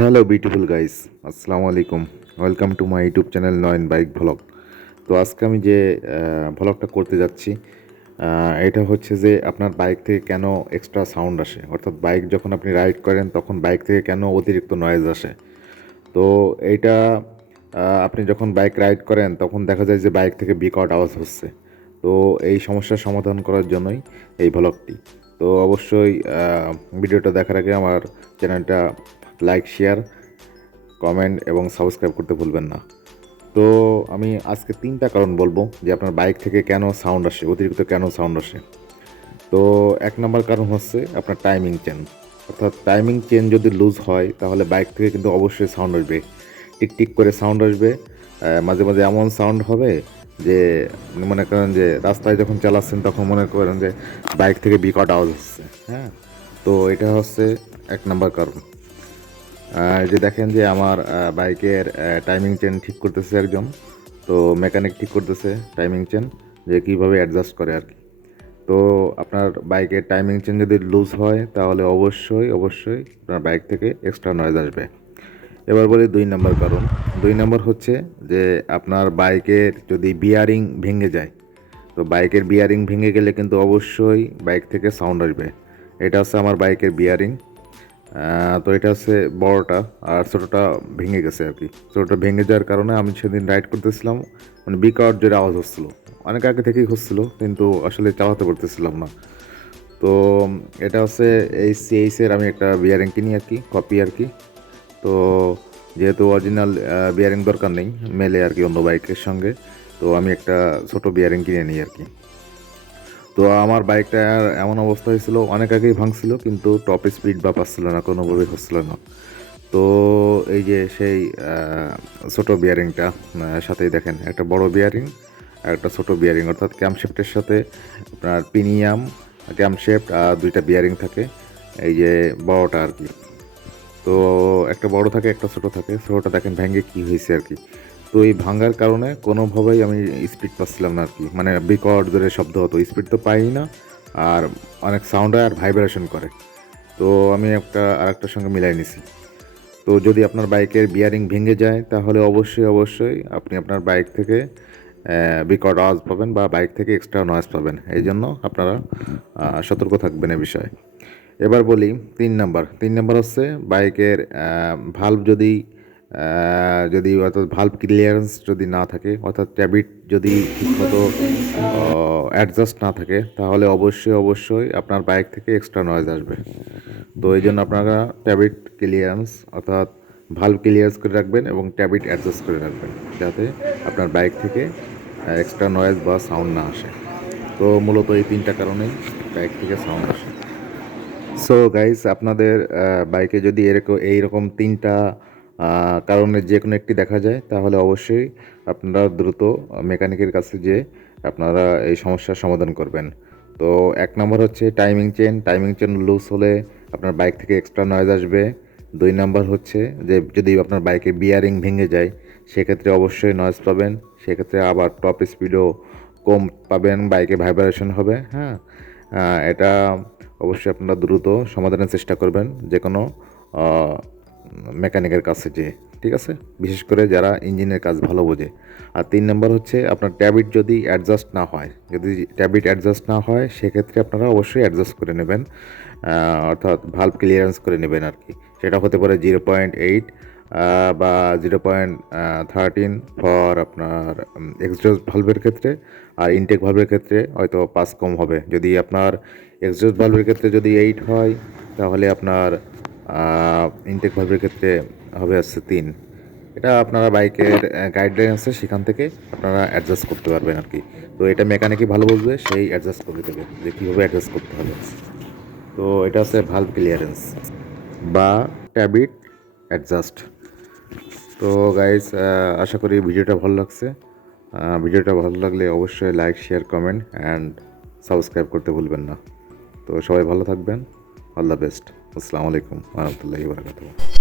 Hello beautiful guys, আসসালামু আলাইকুম। Welcome to my YouTube channel Nayan bike vlog. তো আজকে আমি যে ভ্লগটা করতে যাচ্ছি এটা হচ্ছে যে আপনার বাইক থেকে কেন এক্সট্রা সাউন্ড আসে, অর্থাৎ বাইক যখন আপনি রাইড করেন তখন বাইক থেকে কেন অতিরিক্ত নয়েজ আসে। তো এইটা আপনি যখন বাইক রাইড করেন তখন দেখা যায় যে বাইক থেকে বিকট আওয়াজ হচ্ছে। তো এই সমস্যার সমাধান করার জন্যই এই ভ্লগটি। তো অবশ্যই ভিডিওটা দেখার আগে আমার চ্যানেলটা লাইক, শেয়ার, কমেন্ট এবং সাবস্ক্রাইব করতে ভুলবেন না। তো আমি আজকে 3টা কারণ বলবো যে আপনার বাইক থেকে কেন সাউন্ড আসে, অতিরিক্ত কেন সাউন্ড আসে। তো 1 নম্বর কারণ হচ্ছে আপনার টাইমিং চেন, অর্থাৎ টাইমিং চেন যদি লুজ হয় তাহলে বাইক থেকে কিন্তু অবশ্যই সাউন্ড আসবে, টিক টিক করে সাউন্ড আসবে। মাঝে মাঝে এমন সাউন্ড হবে যে মনে করেন যে রাস্তায় যখন চালাচ্ছেন তখন মনে করেন যে বাইক থেকে বিকট আওয়াজ হচ্ছে। হ্যাঁ, তো এটা হচ্ছে 1 নম্বর কারণ। যে দেখেন যে আমার বাইকের টাইমিং চেন ঠিক করতেছে একজন, তো মেকানিক ঠিক করতেছে টাইমিং চেন, যে কীভাবে অ্যাডজাস্ট করে আর কি। তো আপনার বাইকের টাইমিং চেন যদি লুজ হয় তাহলে অবশ্যই অবশ্যই আপনার বাইক থেকে এক্সট্রা নয়েজ আসবে। এবার বলি 2 নম্বর কারণ। 2 নম্বর হচ্ছে যে আপনার বাইকের যদি বিয়ারিং ভেঙে যায়, তো বাইকের বিয়ারিং ভেঙে গেলে কিন্তু অবশ্যই বাইক থেকে সাউন্ড আসবে। এটা হচ্ছে আমার বাইকের বিয়ারিং। তো এটা হচ্ছে বড়টা, আর ছোটোটা ভেঙে গেছে আর কি। ছোটোটা ভেঙে যাওয়ার কারণে আমি সেদিন রাইড করতেছিলাম, মানে বিকট জোরে আওয়াজ হচ্ছিলো, অনেক আগে থেকেই হচ্ছিলো কিন্তু আসলে চালাতে পারতেছিলাম না। তো এটা হচ্ছে এইচের আমি একটা বিয়ারিং কিনি আর কি, কপি আর কি। তো যেহেতু অরিজিনাল বিয়ারিং দরকার নেই, মেলে আর কি অন্য বাইকের সঙ্গে, তো আমি একটা ছোটো বিয়ারিং কিনে নিই আর কি। তো আমার বাইকটা এমন অবস্থা হয়েছিল, অনেক আগেই ভাঙছিল কিন্তু টপ স্পিড বা পাচ্ছিল না, কোনোভাবেই হচ্ছিল না। তো এই যে সেই ছোটো বিয়ারিংটা সাথেই দেখেন একটা বড় বিয়ারিং আর একটা ছোটো বিয়ারিং, অর্থাৎ ক্যামশেফটের সাথে আপনার প্রিমিয়াম ক্যামশেফট আর 2টা বিয়ারিং থাকে, এই যে বড়টা আর কি। তো একটা বড় থাকে একটা ছোটো থাকে, ছোটোটা দেখেন ভেঙে কী হয়েছে আর কি। তো এই ভাঙার কারণে কোনোভাবেই আমি স্পিড পাচ্ছিলাম না আর কি, মানে বিকট জোরে শব্দ হতো, স্পিড তো পাই না, আর অনেক সাউন্ড হয় আর ভাইব্রেশন করে। তো আমি আরেকটার সঙ্গে মিলাই নিছি। তো যদি আপনার বাইকের বিয়ারিং ভেঙে যায় তাহলে অবশ্যই অবশ্যই আপনি আপনার বাইক থেকে বিকট আওয়াজ পাবেন বা বাইক থেকে এক্সট্রা নয়েজ পাবেন। এই জন্য আপনারা সতর্ক থাকবেন এ বিষয়ে। এবার বলি 3 নাম্বার হচ্ছে বাইকের ভাল্ব যদি অর্থাৎ ভাল্ব ক্লিয়ারেন্স যদি না থাকে, অর্থাৎ ট্যাবিট যদি ঠিকমতো অ্যাডজাস্ট না থাকে তাহলে অবশ্যই অবশ্যই আপনার বাইক থেকে এক্সট্রা নয়েজ আসবে। তো এই জন্য আপনারা ট্যাবিট ক্লিয়ারেন্স অর্থাৎ ভাল্ব ক্লিয়ারেন্স করে রাখবেন এবং ট্যাবিট অ্যাডজাস্ট করে রাখবেন, যাতে আপনার বাইক থেকে এক্সট্রা নয়েজ বা সাউন্ড না আসে। তো মূলত এই 3টা কারণেই বাইক থেকে সাউন্ড আসে। সো গাইস, আপনাদের বাইকে যদি এইরকম 3টা কারণে যে কোনো একটি দেখা যায় তাহলে অবশ্যই আপনারা দ্রুত মেকানিকের কাছে যেয়ে আপনারা এই সমস্যার সমাধান করবেন। তো 1 নম্বর হচ্ছে টাইমিং চেন লুজ হলে আপনার বাইক থেকে এক্সট্রা নয়েজ আসবে। 2 নম্বর হচ্ছে যে যদি আপনার বাইকের বিয়ারিং ভেঙে যায় সেক্ষেত্রে অবশ্যই নয়েজ পাবেন, সেক্ষেত্রে আবার টপ স্পিডও কম পাবেন, বাইকে ভাইব্রেশন হবে। হ্যাঁ, এটা অবশ্যই আপনারা দ্রুত সমাধানের চেষ্টা করবেন যে কোনো মেকানিকের কাছে যেয়ে, ঠিক আছে, বিশেষ করে যারা ইঞ্জিনের কাজ ভালো বোঝে। আর 3 নম্বর হচ্ছে আপনার ট্যাবিট যদি অ্যাডজাস্ট না হয় সেক্ষেত্রে আপনারা অবশ্যই অ্যাডজাস্ট করে নেবেন, অর্থাৎ ভাল্ব ক্লিয়ারেন্স করে নেবেন আর কি। সেটা হতে পারে 0.8 বা 0.13 ফর আপনার এক্সজস্ট ভালভের ক্ষেত্রে, আর ইনটেক ভালভের ক্ষেত্রে হয়তো 5 কম হবে। যদি আপনার এক্সজস্ট ভালভের ক্ষেত্রে যদি 8 হয় তাহলে আপনার ইনটেক ভালভের ক্ষেত্রে হবে হচ্ছে 3। এটা আপনারা বাইকের গাইডলাইন আছে, সেখান থেকে আপনারা অ্যাডজাস্ট করতে পারবেন আর কি। তো এটা মেকানিকই ভালো বুঝবে, সেই অ্যাডজাস্ট করে দেবে যে কীভাবে অ্যাডজাস্ট করতে হবে। তো এটা হচ্ছে ভালভ ক্লিয়ারেন্স বা ট্যাবিট অ্যাডজাস্ট। তো গাইস, আশা করি ভিডিওটা ভালো লাগছে। ভিডিওটা ভালো লাগলে অবশ্যই like, share, comment and subscribe করতে ভুলবেন না। তো সবাই ভালো থাকবেন। All the best. আসসালামু আলাইকুম ওয়া রাহমাতুল্লাহি ওয়া বারাকাতুহু।